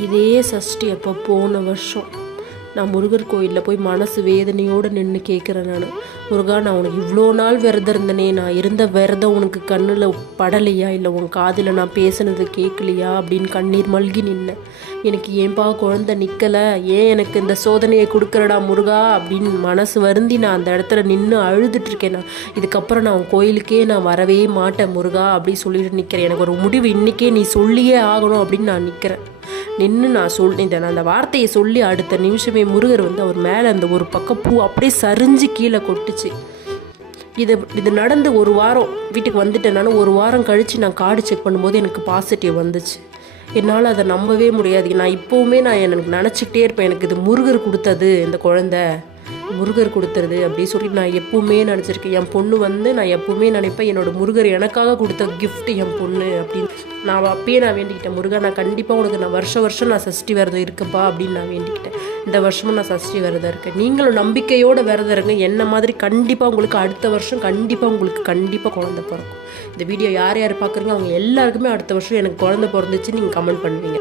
இதே சஷ்டி அப்போ போன வருஷம் நான் முருகர் கோயிலில் போய் மனசு வேதனையோடு நின்று கேட்குறேன். நான் முருகா, நான் உனக்கு இவ்வளோ நாள் விரதம் இருந்தனே, நான் இருந்த விரதம் உனக்கு கண்ணில் படலையா, இல்லை உன் காதில் நான் பேசுனது கேட்கலையா அப்படின்னு கண்ணீர் மல்கி நின்னேன். எனக்கு ஏன்பா குழந்தை நிற்கலை, ஏன் எனக்கு இந்த சோதனையை கொடுக்குறடா முருகா அப்படின்னு மனசு வருந்தி நான் அந்த இடத்துல நின்று அழுதுட்ருக்கேன். நான் இதுக்கப்புறம் நான் உன் கோயிலுக்கே நான் வரவே மாட்டேன் முருகா அப்படின்னு சொல்லிட்டு நிற்கிறேன். எனக்கு ஒரு முடிவு இன்றைக்கே நீ சொல்லியே ஆகணும் அப்படின்னு நான் நிற்கிறேன். நின்று நான் நான் அந்த வார்த்தையை சொல்லி அடுத்த நிமிஷமே முருகர் அவர் மேலே அந்த ஒரு பக்கம் பூ அப்படியே சரிஞ்சு கீழே கொட்டுச்சு. இது நடந்து ஒரு வாரம் வீட்டுக்கு வந்துட்டேன். நான் ஒரு வாரம் கழித்து நான் கார்டு செக் பண்ணும்போது எனக்கு பாசிட்டிவ் வந்துச்சு. என்னால் அதை நம்பவே முடியாது. நான் இப்போவுமே எனக்கு நினச்சிக்கிட்டே இருப்பேன், எனக்கு இது முருகர் கொடுத்தது, இந்த குழந்தை முருகர் கொடுத்துருது அப்படின்னு சொல்லி நான் எப்பவுமே நினச்சிருக்கேன். என் பொண்ணு நான் எப்பவுமே நினைப்பேன், என்னோடய முருகர் எனக்காக கொடுத்த கிஃப்ட் என் பொண்ணு அப்படின்னு. நான் அப்பயே வேண்டிக்கிட்டேன், முருகா நான் கண்டிப்பாக உனக்கு நான் வருஷம் நான் சஷ்டி விரதம் இருக்குப்பா அப்படின்னு நான் வேண்டிக்கிட்டேன். இந்த வருஷமும் நான் சஷ்டி விரதம் இருக்கேன். நீங்களும் நம்பிக்கையோடு விரதம் இருங்க. என்ன மாதிரி கண்டிப்பாக உங்களுக்கு அடுத்த வருஷம் கண்டிப்பாக குழந்தை பிறக்கும். இந்த வீடியோ யார் யார் பார்க்குறீங்க அவங்க எல்லாருக்குமே அடுத்த வருஷம் எனக்கு குழந்தை பிறந்துச்சு நீங்கள் கமெண்ட் பண்ணுவீங்க.